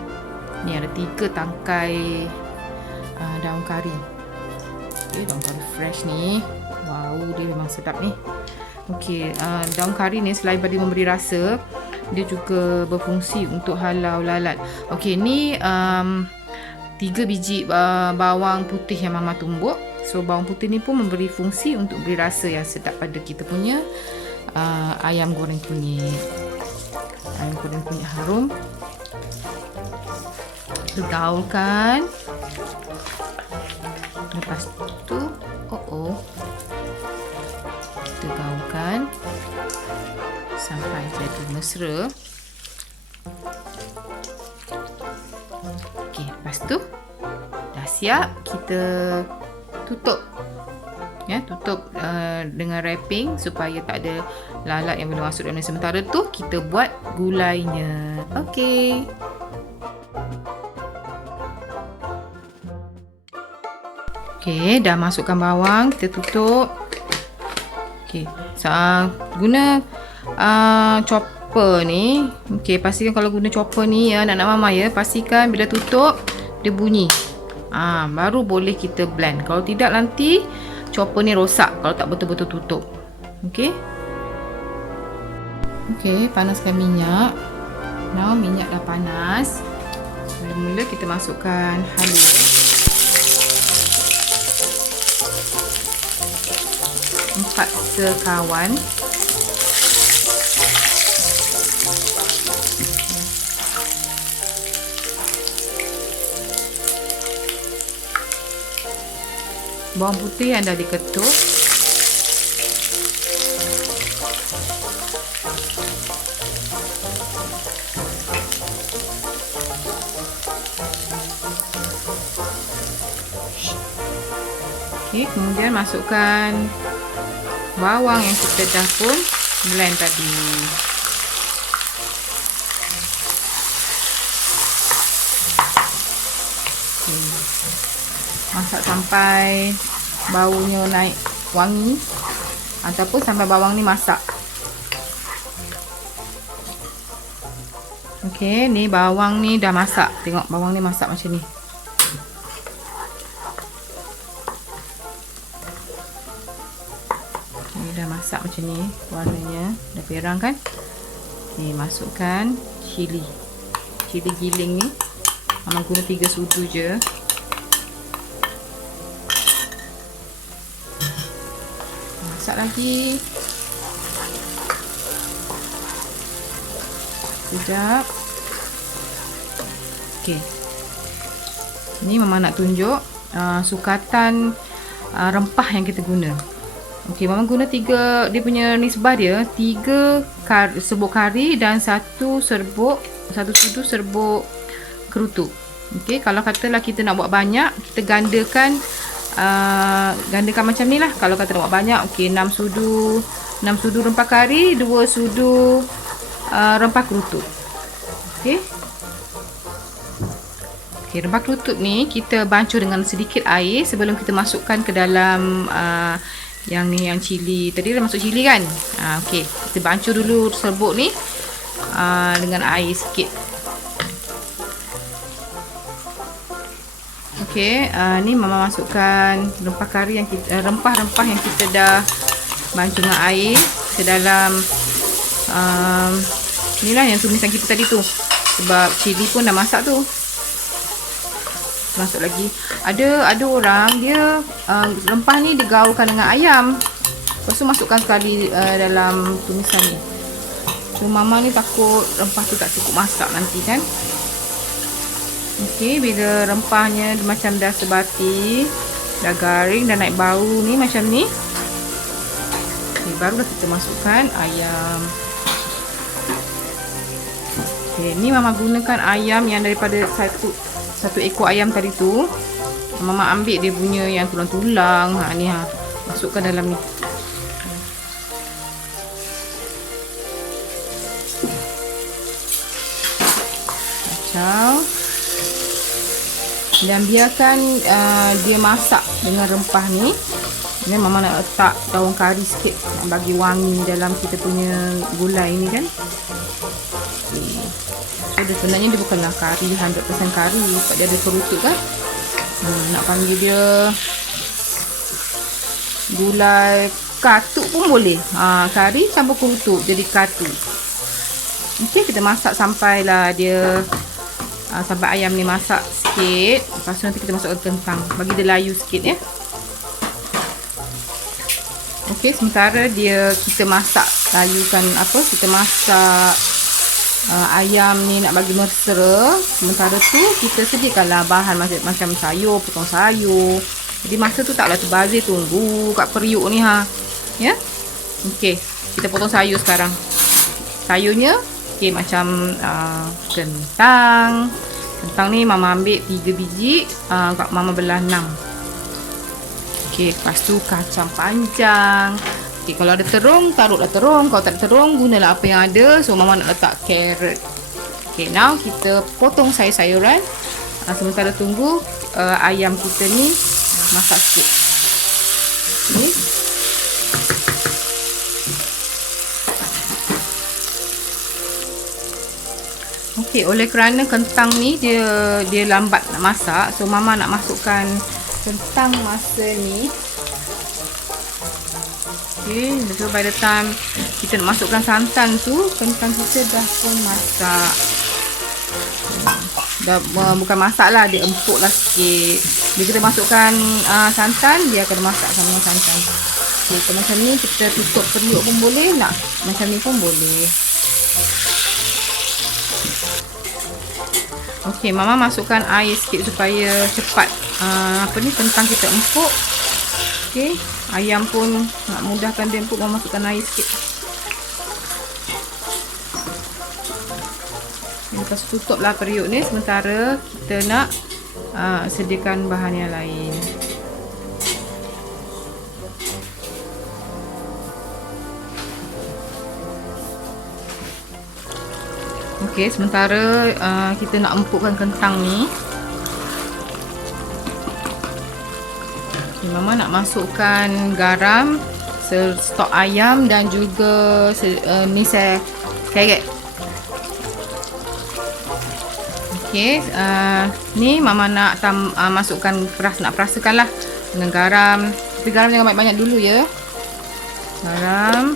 ni ada 3 tangkai daun kari. Okey, daun kari fresh ni. Wow, dia memang sedap ni. Okey, daun kari ni selain pada memberi rasa, dia juga berfungsi untuk halau lalat. Okey, ni 3 biji bawang putih yang Mama tumbuk. So bawang putih ni pun memberi fungsi untuk beri rasa yang sedap pada kita punya ayam goreng kunyit. Ayam goreng kunyit harum. Kita gaulkan. Lepas tu kita gaulkan sampai jadi mesra. Okey, lepas tu dah siap, kita tutup. Ya, tutup dengan wrapping supaya tak ada lalat yang boleh masuk dalam. Sementara tu kita buat gulainya. Okey. Okey, dah masukkan bawang, kita tutup. Okey, guna chopper chopper ni. Okey, pastikan kalau guna chopper ni ya, anak-anak mama ya, pastikan bila tutup dia bunyi. Baru boleh kita blend. Kalau tidak nanti chopper ni rosak kalau tak betul-betul tutup. Okey. Okey, panaskan minyak. Now minyak dah panas. Mula-mula kita masukkan halua. Empat sekawan. Bawang putih yang dah diketuk. Okey, kemudian masukkan bawang yang kita dah pun blend tadi. Masak sampai baunya naik wangi ataupun sampai bawang ni masak. Okey, ni bawang ni dah masak. Tengok bawang ni masak macam ni. Ni dah masak macam ni, warnanya dah perang kan? Okey, masukkan cili. Cili giling ni. Mama guna 3 sudu je. Masak lagi. Sekejap. Okey. Ni mama nak tunjuk sukatan rempah yang kita guna. Okey, mama guna 3, dia punya nisbah dia 3 serbuk kari dan 1 sudu serbuk kerutuk. Okey, kalau katalah kita nak buat banyak, kita gandakan macam ni lah. Kalau kata nak buat banyak, okey, 6 sudu rempah kari, 2 sudu rempah kerutuk. Okey. Okey, rempah kerutuk ni kita bancuh dengan sedikit air sebelum kita masukkan ke dalam yang cili. Tadi dah masuk cili kan? Okey, kita bancuh dulu serbuk ni dengan air sikit. Okey, ni mama masukkan rempah kari yang kita, rempah-rempah yang kita dah bancuh dengan air ke dalam inilah yang tumisan kita tadi tu. Sebab cili pun dah masak tu. Masuk lagi. Ada orang dia rempah ni digaulkan dengan ayam. Lepas tu masukkan sekali dalam tumisan ni. So mama ni takut rempah tu tak cukup masak nanti kan. Okey, bila rempahnya macam dah sebati, dah garing, dah naik bau ni macam ni. Okay, barulah kita masukkan ayam. Okay, ni mama gunakan ayam yang daripada satu ekor ayam tadi tu. Mama ambil dia punya yang tulang-tulang. Ni masukkan dalam ni. Kacau. Dan biarkan dia masak dengan rempah ni. Ini mama nak letak daun kari sikit nak bagi wangi dalam kita punya gulai ni kan. Okay. So dia sebenarnya dia bukanlah kari 100% kari, sebab dia ada kerutuk kan. Nak panggil dia gulai katuk pun boleh. Kari campur kerutuk jadi katuk. Okey, kita masak sampailah dia sampai ayam ni masak sikit. Lepas tu nanti kita masukkan kentang, bagi dia layu sikit ya. Okey, sementara kita masak, layukan kita masak ayam ni nak bagi mesra. Sementara tu kita sediakanlah bahan macam sayur, potong sayur. Jadi masa tu taklah terbazir tunggu kat periuk ni ya. Okey, kita potong sayur sekarang. Sayurnya okey, macam kentang. Kentang ni mama ambil 3 biji, mama belah 6. Okey, lepas tu kacang panjang. Okey, kalau ada terung, taruhlah terung. Kalau tak ada terung, gunalah apa yang ada. So mama nak letak carrot. Okey, now kita potong sayur-sayuran. Sementara tunggu ayam kita ni masak sikit. Okey. Okey, oleh kerana kentang ni dia lambat nak masak, so mama nak masukkan kentang masa ni. Okey, so by the time kita nak masukkan santan tu, kentang kita dah pun masak. Dah bukan masak lah, dia empuk lah sikit. Bila kita masukkan santan, dia akan masak sama dengan santan. Okay, so macam ni kita tutup periuk pun boleh, nak macam ni pun boleh. Okey, mama masukkan air sikit supaya cepat kentang kita empuk. Okey, ayam pun nak mudahkan dia empuk, mama masukkan air sikit. Lepas tutuplah periuk ni sementara kita nak sediakan bahan yang lain. Okey, sementara kita nak empukkan kentang ni. Okay, mama nak masukkan garam, stok ayam dan juga ni saya carrot. Okey, ni mama nak masukkan nak perasakan lah dengan garam. Tapi garam jangan banyak-banyak dulu ya. Garam.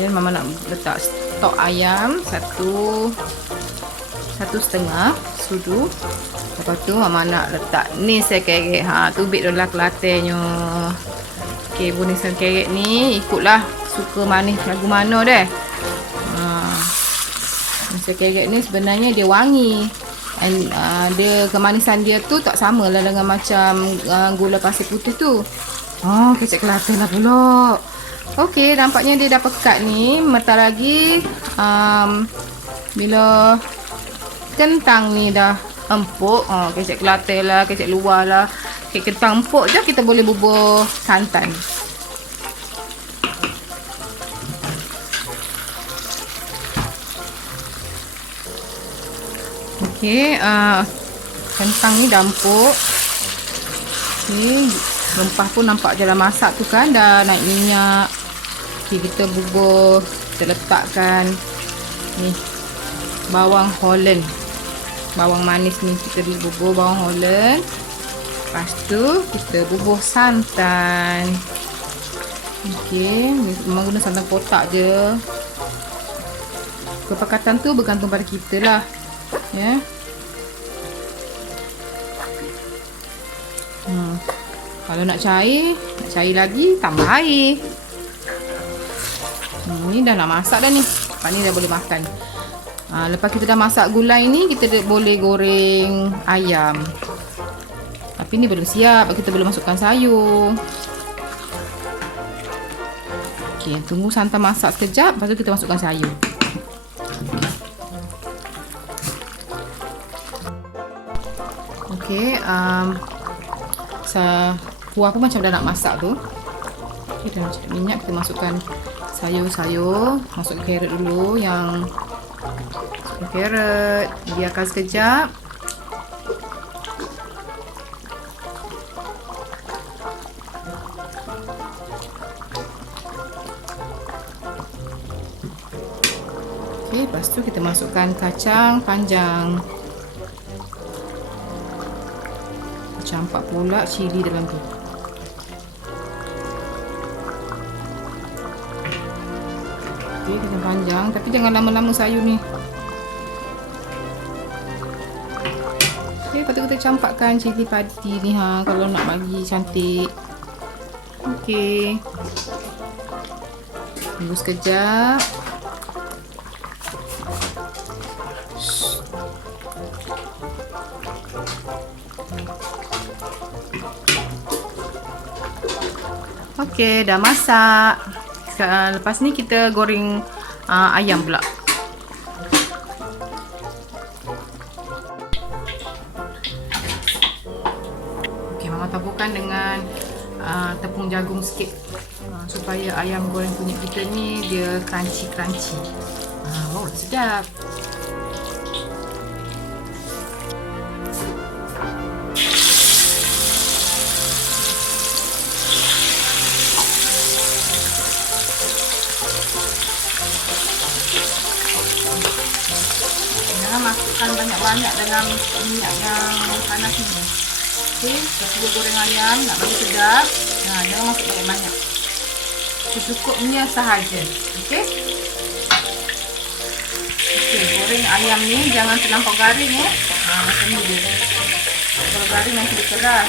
Dan mama nak letak stok ayam satu setengah sudu. Lepas tu mama nak letak ni saya carrot. Tubik dulu lah kelatennya. Okey, bunisan carrot ni ikutlah suka manis lagu mana deh. Nasi carrot ni sebenarnya dia wangi. Dia kemanisan dia tu tak samalah dengan macam gula pasir putih tu. Kecap Kelantan lah pula. Okey, nampaknya dia dah pekat ni. Bentar lagi bila kentang ni dah empuk, kecap Kelantan lah, kecap luar lah. Kentang empuk je kita boleh bubur santan. Okey, kentang ni dah empuk. Ni rempah pun nampak je dah masak tu kan, dah naik minyak. Okey, kita bubur, kita letakkan ni bawang Holland. Bawang manis ni kita bubur bawang Holland. Lepas tu kita bubur santan. Okey, memang guna santan kotak je. Kepekatan tu bergantung pada kita lah. Ya. Kalau nak cair lagi, tambah air. Ni dah nak masak dah ni. Lepas ni dah boleh makan. Lepas kita dah masak gulai ni, kita boleh goreng ayam. Tapi ni belum siap, kita belum masukkan sayur. Okey, tunggu santan masak sekejap, lepas tu kita masukkan sayur. Okey, kuah pun macam dah nak masak tu. Okey, dah nak minyak, kita masukkan sayur-sayur. Masukkan carrot dulu, yang carrot biarkan sekejap. Okey, lepas tu kita masukkan kacang panjang. Campak pula cili dalam tu. Okey, kacang panjang, tapi jangan lama-lama sayur ni. Okey, lepas tu kita campakkan cili padi ni kalau nak bagi cantik. Okey. Tunggu sekejap. Okey, dah masak. Lepas ni kita goreng ayam pula. Okey, mama taburkan dengan tepung jagung sikit supaya ayam goreng kunyit kita ni dia crunchy. Wow, sedap. banyak-banyak dalam minyak yang panas ni. Okey, kedua goreng ayam nak bagi sedap. Nah, jangan masuk banyak-banyak. Secukupnya sahaja. Okey. Okey, goreng ayam ni jangan terlampau garing ya. Macam ni dia. Kalau garing nanti dia keras.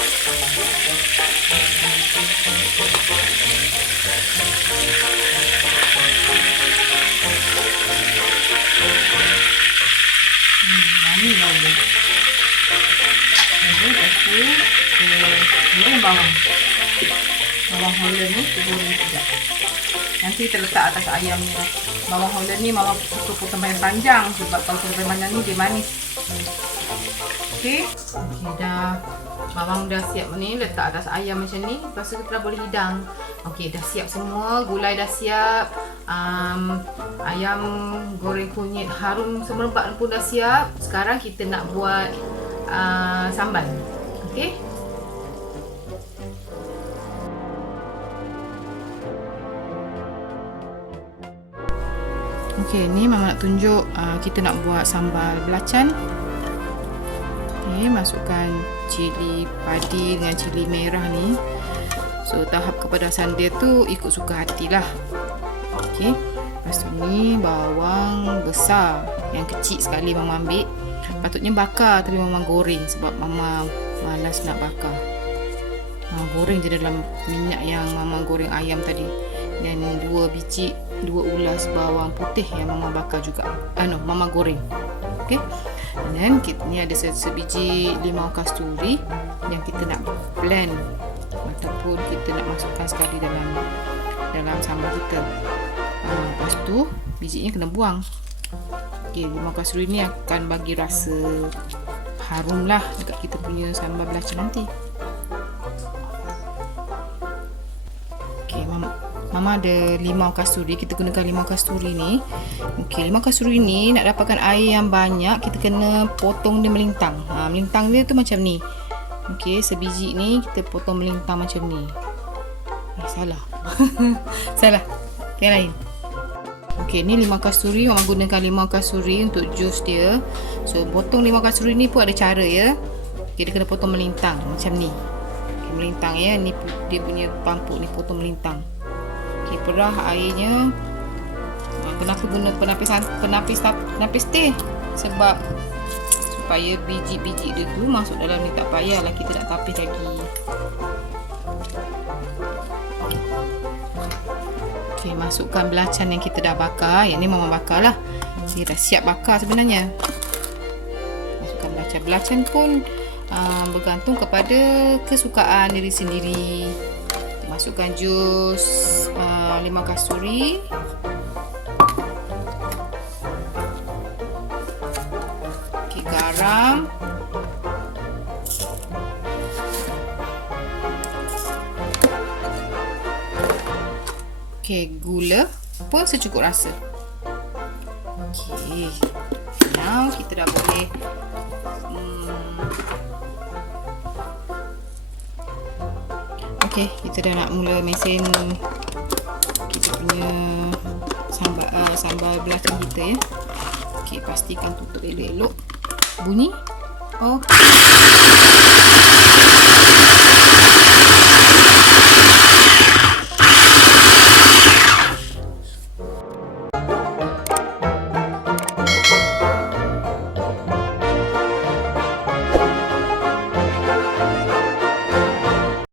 Ni bau dia. Lepas tu goreng bawang. Bawang Holland ni kita goreng juga. Nanti kita letak atas ayam ni lah. Bawang Holland ni mama suka potong panjang sebab kalau potong panjang ni dia manis. Okey. Okey dah. Bawang dah siap ni, letak atas ayam macam ni. Lepas tu kita dah boleh hidang. Okey, dah siap semua. Gulai dah siap. Ayam goreng kunyit harum semerbak pun dah siap. Sekarang kita nak buat sambal. Okey. Okey, ni mama nak tunjuk kita nak buat sambal belacan. Okey, masukkan cili padi dengan cili merah ni. So tahap kepedasan dia tu ikut suka hatilah. Okey. Lepas tu ni bawang besar yang kecil sekali mama ambil. Patutnya bakar tapi mama goreng sebab mama malas nak bakar. Mama goreng je dalam minyak yang mama goreng ayam tadi. Dan 2 ulas bawang putih yang mama bakar juga. Mama goreng. Okey. Dan kita ni ada sebiji limau kasturi yang kita nak blend ataupun kita nak masukkan sekali dalam sambal kita. Lepas tu bijinya kena buang. Okey, limau kasturi ni akan bagi rasa harum lah dekat kita punya sambal belacan nanti. Okey, Mama ada limau kasturi. Kita gunakan limau kasturi ni. Okey, limau kasturi ni nak dapatkan air yang banyak, kita kena potong dia melintang. Melintang dia tu macam ni. Okey, sebiji ni kita potong melintang macam ni. Salah. Salah. Yang lain. Okey, ni limau kasturi. Mama gunakan limau kasturi untuk jus dia. So, potong limau kasturi ni pun ada cara ya. Okey, dia kena potong melintang macam ni. Okey, melintang ya. Ni dia punya pampuk ni potong melintang. Okey, perah airnya. Kenapa guna penapis teh? Sebab supaya biji-biji dia tu masuk dalam ni, tak payahlah kita nak tapis lagi. Okey, masukkan belacan yang kita dah bakar. Yang ni mama bakar lah. Dia dah siap bakar sebenarnya. Masukkan belacan. Belacan pun bergantung kepada kesukaan diri sendiri. Masukkan jus limau kasturi. Okey, garam. Okey, gula pun secukup rasa. Okey. Now kita dah boleh Okey, kita dah nak mula mesin kita punya sambal belacan kita ya. Okey, pastikan tutup elok-elok. Bunyi. Okey.